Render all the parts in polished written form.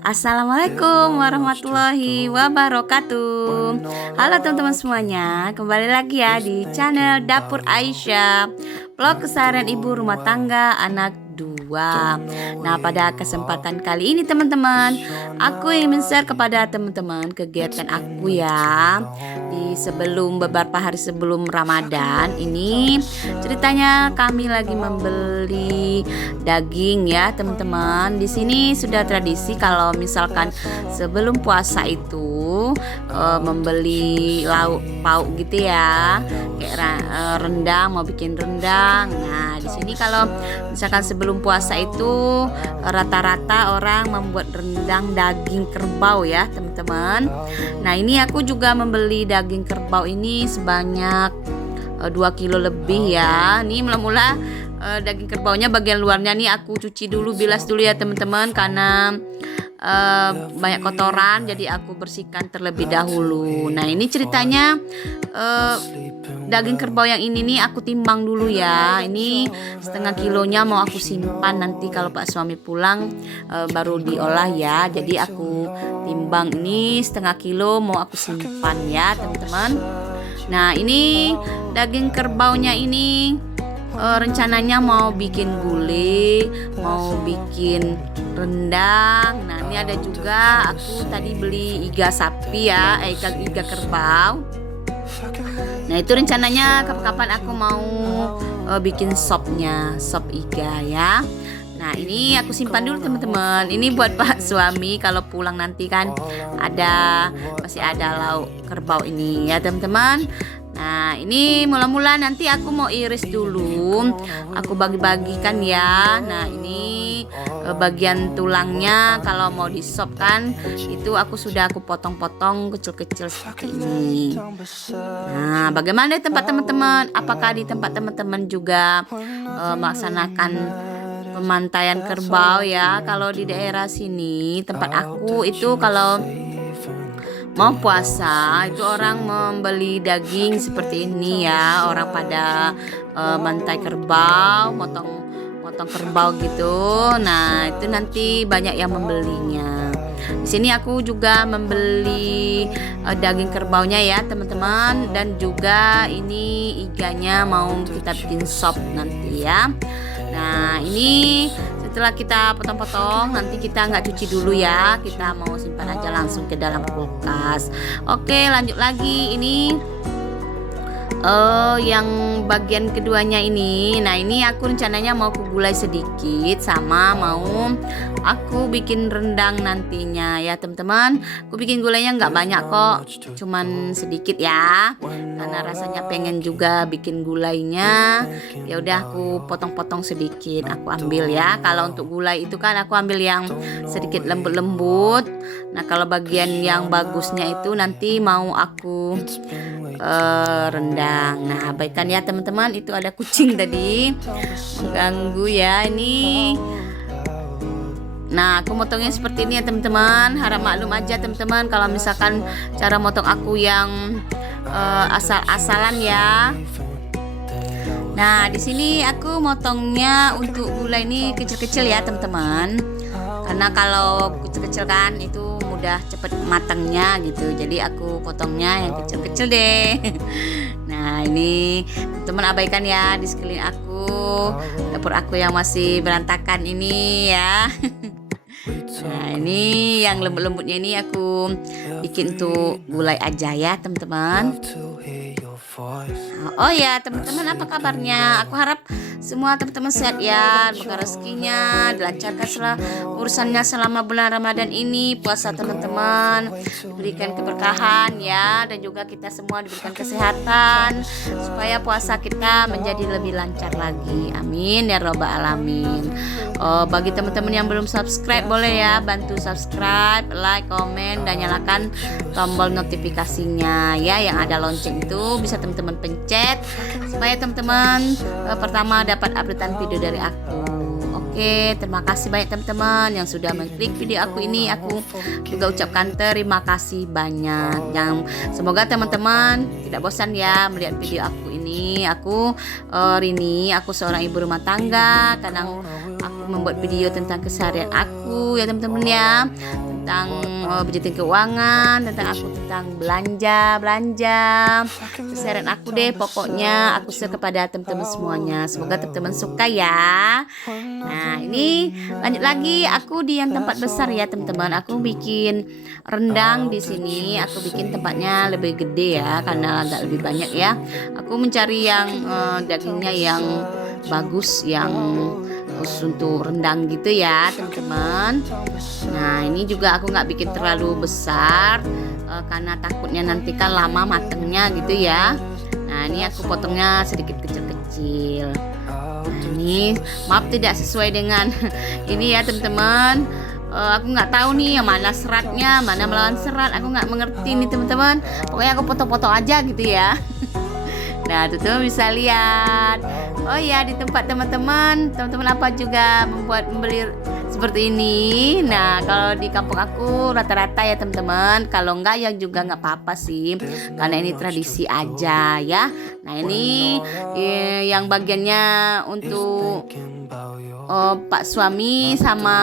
Assalamualaikum warahmatullahi wabarakatuh. Halo teman-teman semuanya, kembali lagi ya di channel Dapur Aisyah, vlog keseharian ibu rumah tangga anak dua. Nah, pada kesempatan kali ini teman-teman, aku ingin men-share kepada teman-teman kegiatan aku ya di beberapa hari sebelum Ramadan ini. Ceritanya kami lagi membeli daging ya teman-teman. Di sini sudah tradisi kalau misalkan sebelum puasa itu membeli lauk pauk gitu ya, kayak rendang, mau bikin rendang. Nah, di sini kalau misalkan sebelum puasa itu rata-rata orang membuat rendang daging kerbau ya teman-teman. Nah, ini aku juga membeli daging kerbau ini sebanyak 2 kilo lebih ya. Nih mula-mula daging kerbaunya bagian luarnya nih aku cuci dulu, bilas dulu ya teman-teman, karena banyak kotoran, jadi aku bersihkan terlebih dahulu. Nah, ini ceritanya daging kerbau yang ini nih aku timbang dulu ya. Ini setengah kilonya mau aku simpan nanti kalau Pak suami pulang baru diolah ya. Jadi aku timbang ini setengah kilo mau aku simpan ya teman-teman. Nah, ini daging kerbaunya ini rencananya mau bikin gulai, mau bikin rendang. Nah, ini ada juga aku tadi beli iga sapi ya, iga kerbau. Nah, itu rencananya kapan-kapan aku mau bikin sopnya, sop iga ya. Nah, ini aku simpan dulu teman-teman. Ini buat Pak suami kalau pulang nanti kan masih ada lauk kerbau ini ya teman-teman. Nah, ini mula-mula nanti aku mau iris dulu. Aku bagi-bagikan ya. Nah, ini bagian tulangnya kalau mau disop kan itu sudah aku potong-potong kecil-kecil seperti ini. Nah, bagaimana di tempat teman-teman? Apakah di tempat teman-teman juga melaksanakan pemantaian kerbau ya? Kalau di daerah sini tempat aku itu kalau mau puasa itu orang membeli daging seperti ini ya. Orang pada mantai kerbau, motong kerbau gitu. Nah, itu nanti banyak yang membelinya. Di sini aku juga membeli daging kerbaunya ya teman-teman, dan juga ini iganya mau kita bikin sop nanti ya. Nah, ini setelah kita potong-potong nanti kita nggak cuci dulu ya, kita mau simpan aja langsung ke dalam kulkas. Oke, lanjut lagi. Ini yang bagian keduanya ini. Nah, ini aku rencananya mau aku gulai sedikit sama mau aku bikin rendang nantinya ya teman-teman. Aku bikin gulainya nggak banyak kok, cuman sedikit ya, karena rasanya pengen juga bikin gulainya. Ya udah aku potong-potong sedikit, aku ambil ya. Kalau untuk gulai itu kan aku ambil yang sedikit lembut-lembut. Nah, kalau bagian yang bagusnya itu nanti mau aku rendang. Nah, abaikan ya teman-teman, itu ada kucing tadi mengganggu ya ini. Nah, aku motongnya seperti ini ya teman-teman. Harap maklum aja teman-teman kalau misalkan cara motong aku yang asal-asalan ya. Nah, di sini aku motongnya untuk gulai ini kecil-kecil ya teman-teman. Karena kalau kecil-kecil kan itu mudah cepet matangnya gitu. Jadi aku potongnya yang kecil-kecil deh. Nah, ini teman-teman abaikan ya di sekeliling aku, dapur aku yang masih berantakan ini ya. Nah, ini yang lembut-lembutnya ini aku bikin untuk gulai aja ya teman-teman. Oh ya teman-teman, apa kabarnya? Aku harap semua teman-teman sehat ya, berkah rezekinya, dilancarkan urusannya selama bulan Ramadan ini. Puasa teman-teman diberikan keberkahan ya, dan juga kita semua diberikan kesehatan supaya puasa kita menjadi lebih lancar lagi. Amin ya robbal alamin. Bagi teman-teman yang belum subscribe, boleh ya bantu subscribe, like, komen, dan nyalakan tombol notifikasinya ya. Yang ada lonceng itu bisa teman-teman pencet supaya teman-teman pertama dapat updatean video dari aku. Oke, terima kasih banyak teman-teman yang sudah mengklik video aku ini. Aku juga ucapkan terima kasih banyak. Semoga teman-teman tidak bosan ya melihat video aku ini. Aku Rini, aku seorang ibu rumah tangga. Kadang aku membuat video tentang keseharian aku ya teman-teman ya, tentang budgeting keuangan, tentang belanja. Keseharian aku deh, pokoknya aku share kepada teman-teman semuanya. Semoga teman-teman suka ya. Nah, ini lanjut lagi aku di yang tempat besar ya teman-teman. Aku bikin rendang di sini. Aku bikin tempatnya lebih gede ya, karena agak lebih banyak ya. Aku mencari yang dagingnya yang bagus, yang khusus untuk rendang gitu ya teman-teman. Nah, ini juga aku nggak bikin terlalu besar karena takutnya nanti kan lama matengnya gitu ya. Nah, ini aku potongnya sedikit kecil-kecil. Nah, ini maaf tidak sesuai dengan ini ya teman-teman. Aku nggak tahu nih yang mana seratnya, mana melawan serat. Aku nggak mengerti nih teman-teman. Pokoknya aku potong-potong aja gitu ya. Nah, teman-teman bisa lihat. Oh ya, di tempat teman-teman apa juga membeli seperti ini. Nah, kalau di kampung aku rata-rata ya teman-teman. Kalau enggak ya juga nggak apa-apa sih, karena ini tradisi aja ya. Nah, ini yang bagiannya untuk Pak suami sama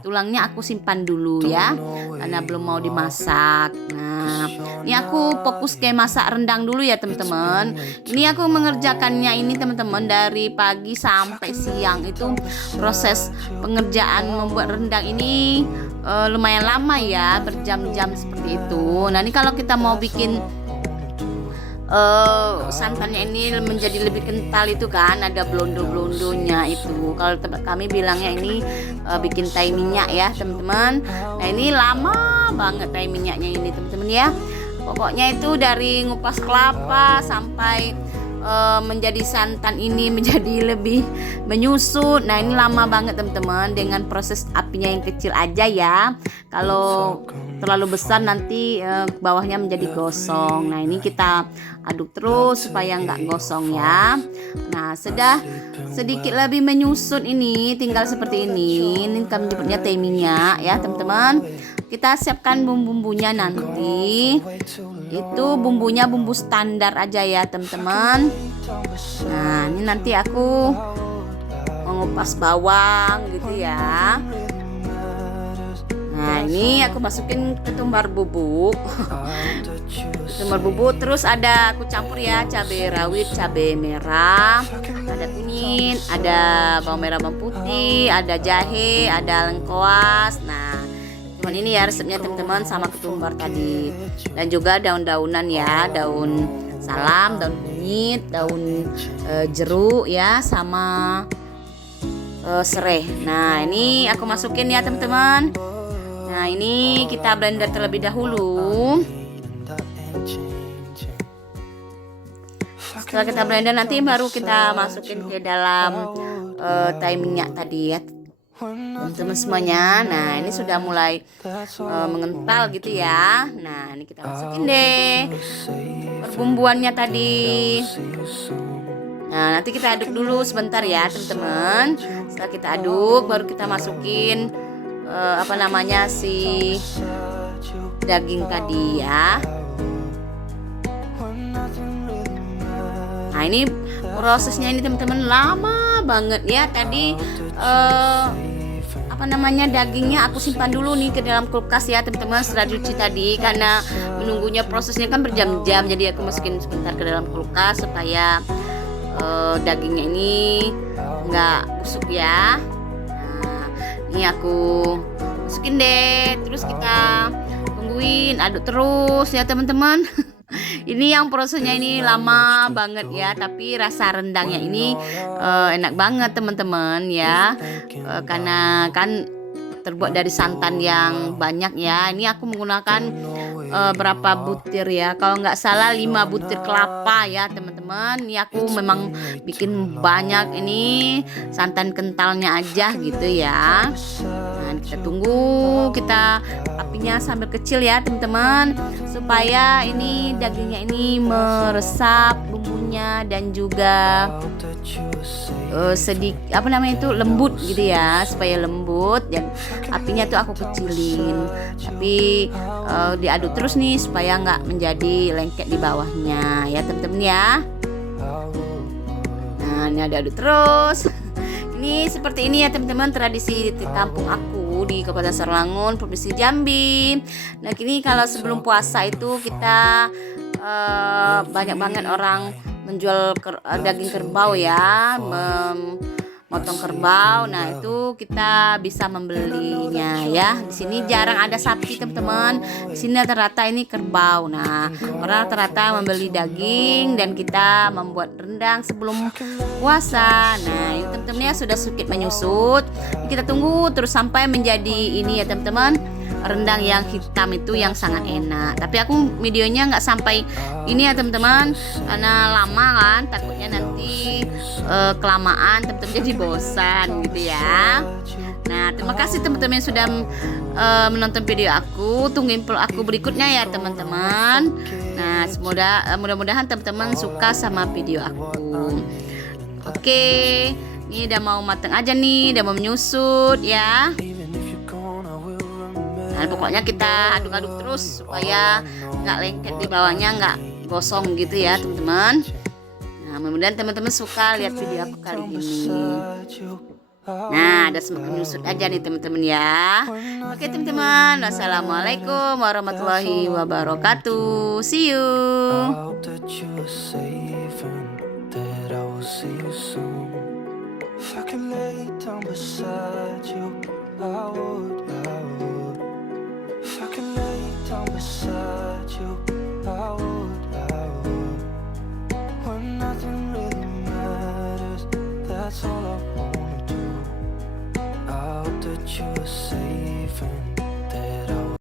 tulangnya aku simpan dulu ya, karena belum mau dimasak. Nah, ini aku fokus ke masak rendang dulu ya teman-teman. Ini aku mengerjakannya ini teman-teman dari pagi sampai siang. Itu proses pengerjaan membuat rendang ini lumayan lama ya, berjam-jam seperti itu. Nah, ini kalau kita mau bikin santannya ini menjadi lebih kental itu kan ada blondo-blondonya itu. Kalau tempat kami bilangnya ini bikin tai minyak ya teman-teman. Nah, ini lama banget tai minyaknya ini teman-teman ya. Pokoknya itu dari ngupas kelapa sampai menjadi santan ini menjadi lebih menyusut. Nah, ini lama banget teman-teman, dengan proses apinya yang kecil aja ya. Kalau terlalu besar nanti bawahnya menjadi gosong. Nah, ini kita aduk terus supaya nggak gosong ya. Nah, sudah sedikit lebih menyusut ini, tinggal seperti ini. Ini kami nyebutnya teh minyak ya teman-teman. Kita siapkan bumbu-bumbunya nanti. Itu bumbunya bumbu standar aja ya teman-teman. Nah, ini nanti aku mengupas bawang gitu ya. Nah, ini aku masukin ketumbar bubuk. Ketumbar bubuk, terus ada aku campur ya cabai rawit, cabai merah, ada kunyit, ada bawang merah, bawang putih, ada jahe, ada lengkoas. Nah, cuman ini ya resepnya teman-teman, sama ketumbar tadi. Dan juga daun-daunan ya, daun salam, daun kunyit, daun jeruk ya, sama serai. Nah, ini aku masukin ya teman-teman. Nah, ini kita blender terlebih dahulu. Setelah kita blender nanti baru kita masukin ke dalam tai minyak tadi ya teman-teman semuanya. Nah, ini sudah mulai mengental gitu ya. Nah, ini kita masukin deh perbumbuannya tadi. Nah, nanti kita aduk dulu sebentar ya teman-teman. Setelah kita aduk baru kita masukin si daging tadi ya. Nah, ini prosesnya ini teman-teman lama banget ya. Tadi dagingnya aku simpan dulu nih ke dalam kulkas ya teman-teman, setelah dicuci tadi, karena menunggunya prosesnya kan berjam-jam. Jadi aku masukin sebentar ke dalam kulkas supaya dagingnya ini nggak busuk ya. Nah, ini aku masukin deh, terus kita tungguin, aduk terus ya teman-teman. Ini yang prosesnya ini lama banget ya, tapi rasa rendangnya ini enak banget teman-teman ya, karena kan terbuat dari santan yang banyak ya. Ini aku menggunakan berapa butir ya, kalau nggak salah 5 butir kelapa ya teman-teman. Ini aku memang bikin banyak, ini santan kentalnya aja gitu ya. Nah, kita tunggu, kita apinya sambil kecil ya teman-teman, supaya ini dagingnya ini meresap bumbunya dan juga sedikit lembut gitu ya, supaya lembut. Dan apinya tuh aku kecilin, tapi diaduk terus nih supaya nggak menjadi lengket di bawahnya ya teman-teman ya. Nah, ini aduk terus. Ini seperti ini ya teman-teman, tradisi di kampung aku di Kabupaten Sarolangun, Provinsi Jambi. Nah, kini kalau sebelum puasa itu kita banyak banget orang menjual daging kerbau ya, motong kerbau. Nah, itu kita bisa membelinya ya. Di sini jarang ada sapi, teman-teman. Di sini rata-rata ini kerbau. Nah, orang rata-rata membeli daging dan kita membuat rendang sebelum puasa. Nah, ini teman-teman ya sudah sedikit menyusut. Kita tunggu terus sampai menjadi ini ya, teman-teman. Rendang yang hitam itu yang sangat enak. Tapi aku videonya nggak sampai ini ya, teman-teman, karena lama kan, takutnya nanti kelamaan teman-teman jadi bosan gitu ya. Nah, terima kasih teman-teman yang sudah menonton video aku. Tungguin aku berikutnya ya, teman-teman. Nah, mudah-mudahan teman-teman suka sama video aku. Oke, ini udah mau mateng aja nih, udah mau menyusut ya. Nah, pokoknya kita aduk-aduk terus supaya nggak lengket di bawahnya, nggak gosong gitu ya, teman-teman. Nah, mudah-mudahan teman-teman suka lihat video aku kali ini. Nah, ada semakin menyusut aja nih, teman-teman ya. Oke, teman-teman, wassalamualaikum warahmatullahi wabarakatuh. See you. Beside you, I would. When nothing really matters, that's all I wanna do. I hope that you say